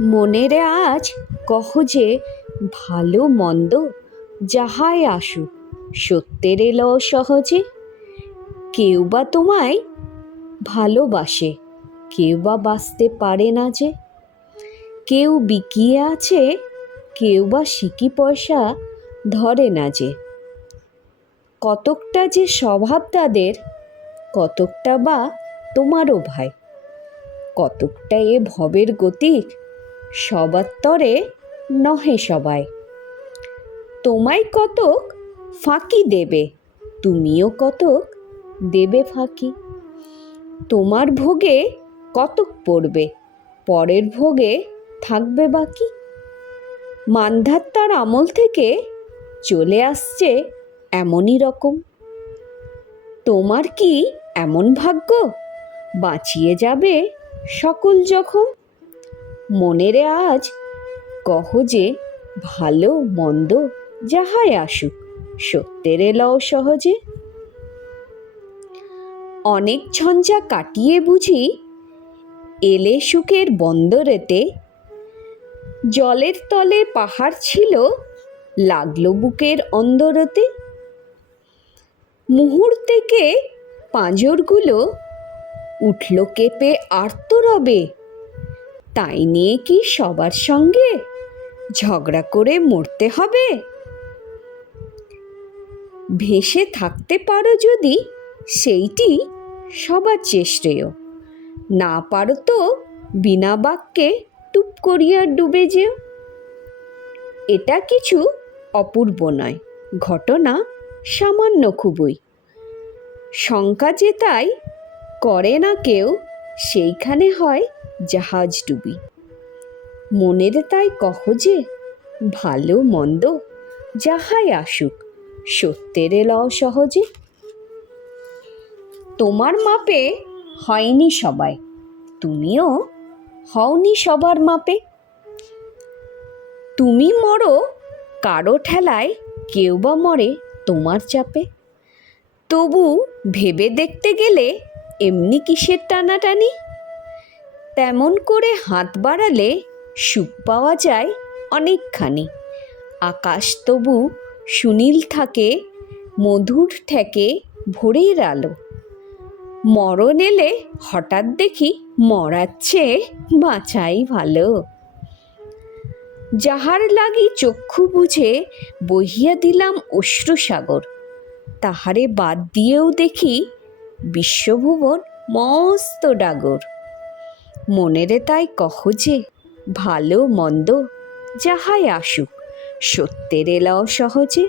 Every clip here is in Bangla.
মনেরে আজ কহ যে ভালো মন্দ যাহাই আসুক সত্যের এলো সহজে। কেউ বা তোমায় ভালোবাসে, কেউ বা বাঁচতে পারে না যে। কেউ বিকিয়ে আছে, কেউ বা সিকি পয়সা ধরে না যে। কতকটা যে স্বভাব তাদের, কতকটা বা তোমারও ভাই। কতকটা এ ভবের গতিক, সবার তরে নহে সবাই। তোমায় কতক ফাঁকি দেবে, তুমিও কতক দেবে ফাঁকি। তোমার ভোগে কতক পড়বে, পরের ভোগে থাকবে বাকি। মান্ধাত্তার আমল থেকে চলে আসছে এমনই রকম। তোমার কি এমন ভাগ্য, বাঁচিয়ে যাবে সকল জখম? মনেরে আজ কহ যে ভালো মন্দ যাহাই আসুক সত্যের এলও সহজে। অনেক ঝঞ্ঝা কাটিয়ে বুঝি এলে সুখের বন্দরেতে। জলের তলে পাহাড় ছিল, লাগলো বুকের অন্দরতে। মুহূর্তেকে পাঁজরগুলো উঠল কেঁপে আর্তরবে। তাই নিয়ে কি সবার সঙ্গে ঝগড়া করে মরতে হবে? ভেসে থাকতে পারো যদি সেইটি সবার চেষ্টেয়। না পারো তো বিনা বাক্যে টুপ করিয়া ডুবে যেও। এটা কিছু অপূর্ব নয়, ঘটনা সামান্য খুবই। শঙ্কা যে তাই করে না কেউ, সেইখানে হয় জাহাজ ডুবি। মনের তাই কহ যে ভালো মন্দ যাহাই আসুক সত্যের এলও সহজে। তোমার মাপে হয়নি সবাই, তুমিও হওনি সবার মাপে। তুমি মরো কারো ঠেলায়, কেউ বা মরে তোমার চাপে। তবু ভেবে দেখতে গেলে এমনি কিসের টানাটানি? তেমন করে হাত বাড়ালে সুখ পাওয়া যায় অনেকখানি। আকাশ তবু সুনীল থাকে, মধুর ঠেকে ভোরের আলো। মরণ এলে হঠাৎ দেখি মরার চেয়ে বাঁচাই ভালো। যাহার লাগি চক্ষু বুঝে বহিয়া দিলাম অশ্রুসাগর, তাহারে বাদ দিয়েও দেখি বিশ্বভুবন মস্ত ডাগর। মনেরে তাই কহ যে ভালো মন্দ যাহাই আসুক সত্যের এলও সহজে।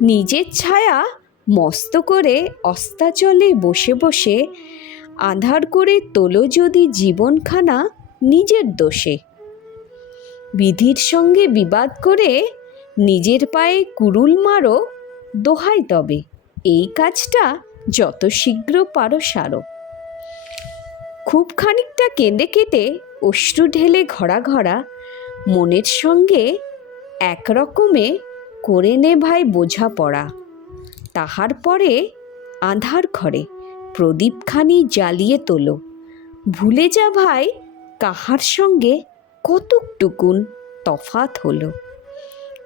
নিজের ছায়া মস্ত করে অস্তাচলে বসে বসে আঁধার করে তোলো যদি জীবনখানা নিজের দোষে। বিধির সঙ্গে বিবাদ করে নিজের পায়ে কুড়ুল মারো, দোহাই তবে এই কাজটা যত শীঘ্র পারো সারো। খুব খানিকটা কেঁদে কেটে অশ্রু ঢেলে ঘরা ঘরা মনের সঙ্গে এক রকমে করে নে ভাই বোঝাপড়া। তাহার পরে আঁধার ঘরে প্রদীপখানি জ্বালিয়ে তোলো। ভুলে যা ভাই কাহার সঙ্গে কতকটুকুন তফাৎ হলো।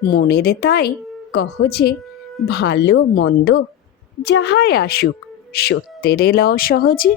মনেরে তাই কহ যে ভালো মন্দ যাহাই আসুক সত্যের এলও সহজে।